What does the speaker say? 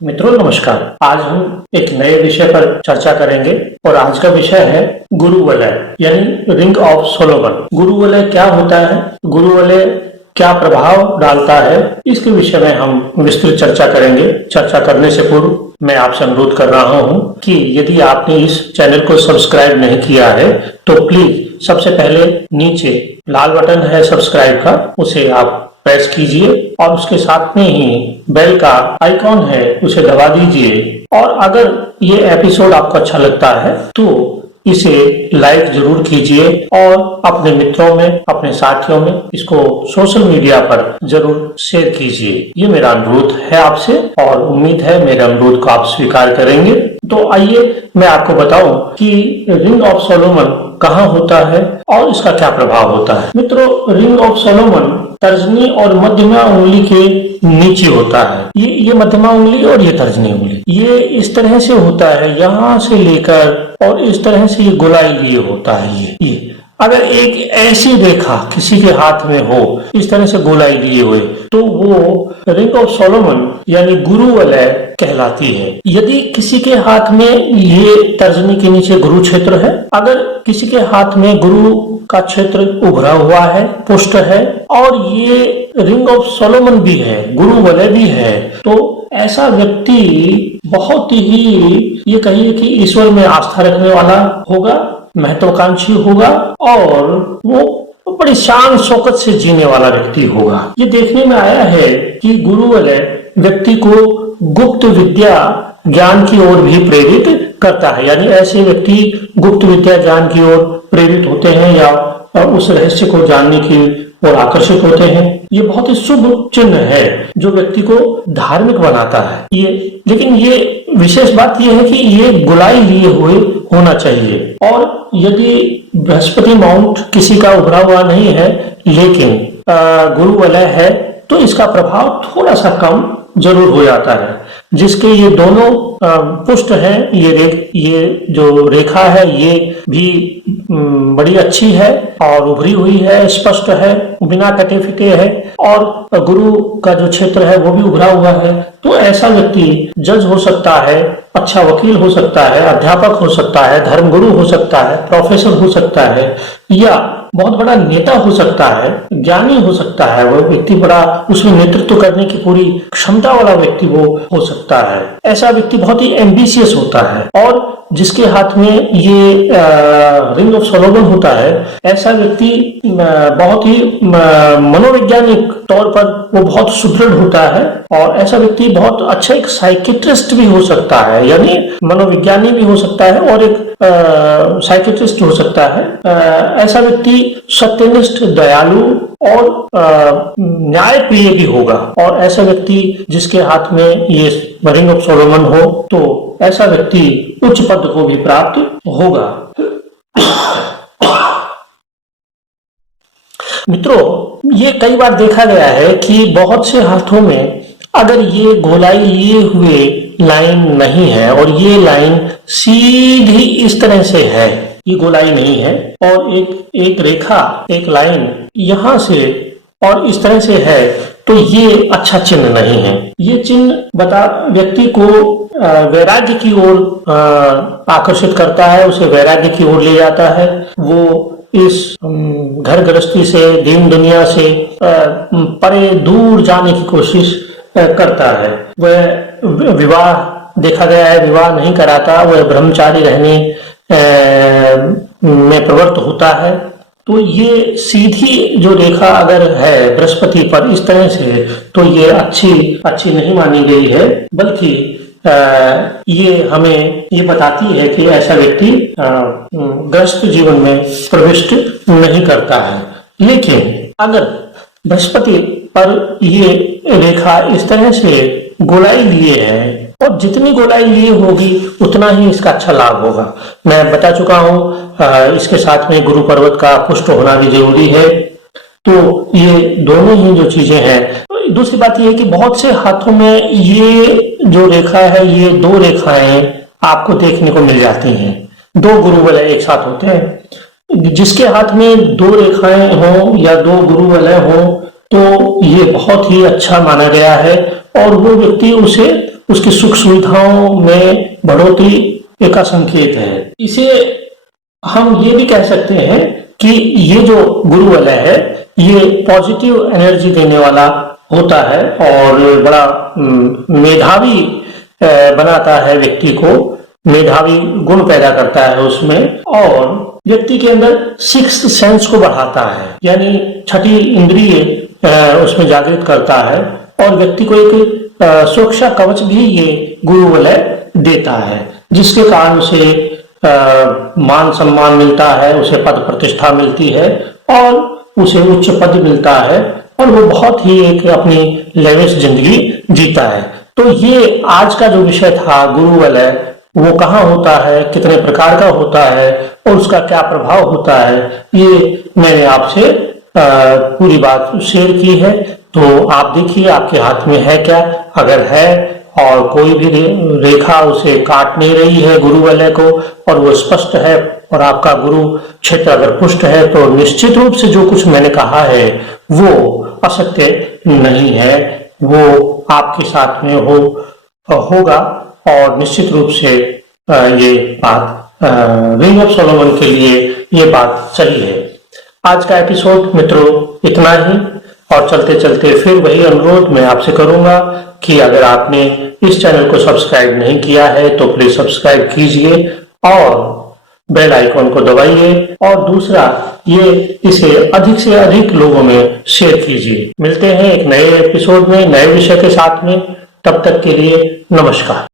मित्रों नमस्कार। आज हम एक नए विषय पर चर्चा करेंगे और आज का विषय है गुरु वलय यानी रिंग ऑफ सोलोमन। गुरु वलय क्या होता है, गुरु वलय क्या प्रभाव डालता है, इसके विषय में हम विस्तृत चर्चा करेंगे। चर्चा करने से पूर्व मैं आपसे अनुरोध कर रहा हूं कि यदि आपने इस चैनल को सब्सक्राइब नहीं किया है तो प्लीज सबसे पहले नीचे लाल बटन है सब्सक्राइब का, उसे आप प्रेस कीजिए और उसके साथ में ही बेल का आइकॉन है उसे दबा दीजिए। और अगर ये एपिसोड आपको अच्छा लगता है तो इसे लाइक जरूर कीजिए और अपने मित्रों में, अपने साथियों में इसको सोशल मीडिया पर जरूर शेयर कीजिए। ये मेरा अनुरोध है आपसे और उम्मीद है मेरे अनुरोध को आप स्वीकार करेंगे। तो आइए मैं आपको बताऊं कि रिंग ऑफ सोलोमन कहाँ होता है और इसका क्या प्रभाव होता है। मित्रों, रिंग ऑफ सोलोमन तर्जनी और मध्यमा उंगली के नीचे होता है। ये मध्यमा उंगली और ये तर्जनी उंगली, ये इस तरह से होता है, यहाँ से लेकर और इस तरह से ये गोलाई लिए होता है। ये अगर एक ऐसी रेखा किसी के हाथ में हो, इस तरह से गोलाई लिए हुए, तो वो रिंग ऑफ सोलोमन यानी गुरु वलय कहलाती है। यदि किसी के हाथ में ये तर्जनी के नीचे गुरु क्षेत्र है, अगर किसी के हाथ में गुरु का क्षेत्र उभरा हुआ है, पुष्ट है और ये रिंग ऑफ सोलोमन भी है, गुरु वलय भी है, तो ऐसा व्यक्ति बहुत ही ये कहिए कि ईश्वर में आस्था रखने वाला होगा, महत्वाकांक्षी होगा और वो बड़ी शान शौकत से जीने वाला व्यक्ति होगा। ये देखने में आया है कि गुरु वलय व्यक्ति को गुप्त विद्या ज्ञान की ओर भी प्रेरित करता है, यानी ऐसे व्यक्ति गुप्त विद्या ज्ञान की ओर प्रेरित होते हैं या उस रहस्य को जानने की ओर आकर्षित होते हैं। ये बहुत ही शुभ चिन्ह है जो व्यक्ति को धार्मिक बनाता है। ये लेकिन ये विशेष बात यह है कि ये गोलाई लिए हुए होना चाहिए और यदि बृहस्पति माउंट किसी का उभरा हुआ नहीं है लेकिन गुरु वलय है तो इसका प्रभाव थोड़ा सा कम जरूर हो जाता है। जिसके ये दोनों पुष्ट हैं, ये जो रेखा है ये भी बड़ी अच्छी है और उभरी हुई है, स्पष्ट है, बिना कटे फिटे है और गुरु का जो क्षेत्र है वो भी उभरा हुआ है, तो ऐसा व्यक्ति जज हो सकता है, अच्छा वकील हो सकता है, अध्यापक हो सकता है, धर्मगुरु हो सकता है, प्रोफेसर हो सकता है या बहुत बड़ा नेता हो सकता है, ज्ञानी हो सकता है। वो व्यक्ति बड़ा उसमें नेतृत्व करने की पूरी क्षमता वाला व्यक्ति वो हो सकता है। ऐसा व्यक्ति बहुत ही एम्बिशियस होता है और जिसके हाथ में ये रिंग ऑफ सोलोमन होता है, ऐसा व्यक्ति बहुत ही मनोवैज्ञानिक तौर पर वो बहुत सुदृढ़ होता है और ऐसा व्यक्ति बहुत अच्छा एक साइकियाट्रिस्ट भी हो सकता है, यानी मनोविज्ञानी भी हो सकता है और एक साइकियाट्रिस्ट हो सकता है। ऐसा व्यक्ति सत्यनिष्ठ, दयालु और न्याय प्रिय भी होगा और ऐसा व्यक्ति जिसके हाथ में ये रिंग ऑफ सोलोमन हो तो ऐसा व्यक्ति उच्च पद को भी प्राप्त होगा। मित्रों, ये कई बार देखा गया है कि बहुत से हाथों में अगर ये गोलाई लिए हुए लाइन नहीं है और ये लाइन सीधी इस तरह से है, ये गोलाई नहीं है और एक रेखा, एक लाइन यहां से और इस तरह से है, तो ये अच्छा चिन्ह नहीं है। ये चिन्ह व्यक्ति को वैराग्य की ओर आकर्षित करता है, उसे वैराग्य की ओर ले जाता है। वो इस घर गृहस्थी से, दीन दुनिया से परे दूर जाने की कोशिश करता है। वह विवाह देखा गया है, विवाह नहीं कराता, वह ब्रह्मचारी रहने में प्रवृत्त होता है। तो ये सीधी जो रेखा अगर है बृहस्पति पर इस तरह से, तो ये अच्छी नहीं मानी गई है, बल्कि ये हमें ये बताती है कि ऐसा व्यक्ति गृहस्थ जीवन में प्रविष्ट नहीं करता है। लेकिन अगर बृहस्पति पर ये रेखा इस तरह से गोलाई लिए है और जितनी गोलाई लिए होगी उतना ही इसका अच्छा लाभ होगा। मैं बता चुका हूं इसके साथ में गुरु पर्वत का पुष्ट होना भी जरूरी है। तो ये दोनों ही जो चीजें हैं। दूसरी बात यह है कि बहुत से हाथों में ये जो रेखा है, ये दो रेखाएं आपको देखने को मिल जाती हैं। दो गुरु वलय एक साथ होते हैं। जिसके हाथ में दो रेखाएं हो या दो गुरु वलय हो तो ये बहुत ही अच्छा माना गया है और वो व्यक्ति उसे उसकी सुख सुविधाओं में बढ़ोतरी का संकेत है। इसे हम ये भी कह सकते हैं कि ये जो गुरु वलय है ये पॉजिटिव एनर्जी देने वाला होता है और बड़ा मेधावी बनाता है व्यक्ति को, मेधावी गुण पैदा करता है उसमें, और व्यक्ति के अंदर सिक्स्थ सेंस को बढ़ाता है, यानी छठी इंद्रिय उसमें जागृत करता है और व्यक्ति को एक सुरक्षा कवच भी ये गुरु वलय देता है, जिसके कारण उसे मान सम्मान मिलता है, उसे पद प्रतिष्ठा मिलती है और उसे उच्च पद मिलता है और वो बहुत ही एक अपनी लेविश जिंदगी जीता है। तो ये आज का जो विषय था गुरु वलय, वो कहाँ होता है, कितने प्रकार का होता है और उसका क्या प्रभाव होता है, ये मैंने आपसे पूरी बात शेयर की है। तो आप देखिए आपके हाथ में है क्या, अगर है और कोई भी रेखा उसे काट नहीं रही है गुरु वलय को और वो स्पष्ट है और आपका गुरु क्षेत्र अगर पुष्ट है, तो निश्चित रूप से जो कुछ मैंने कहा है वो असत्य नहीं है, वो आपके साथ में होगा और निश्चित रूप से ये बात रिंग ऑफ सोलोमन के लिए ये बात सही है। आज का एपिसोड मित्रों इतना ही, और चलते चलते फिर वही अनुरोध मैं आपसे करूंगा कि अगर आपने इस चैनल को सब्सक्राइब नहीं किया है तो प्लीज सब्सक्राइब कीजिए और बेल आइकॉन को दबाइए, और दूसरा ये इसे अधिक से अधिक लोगों में शेयर कीजिए। मिलते हैं एक नए एपिसोड में नए विषय के साथ में, तब तक के लिए नमस्कार।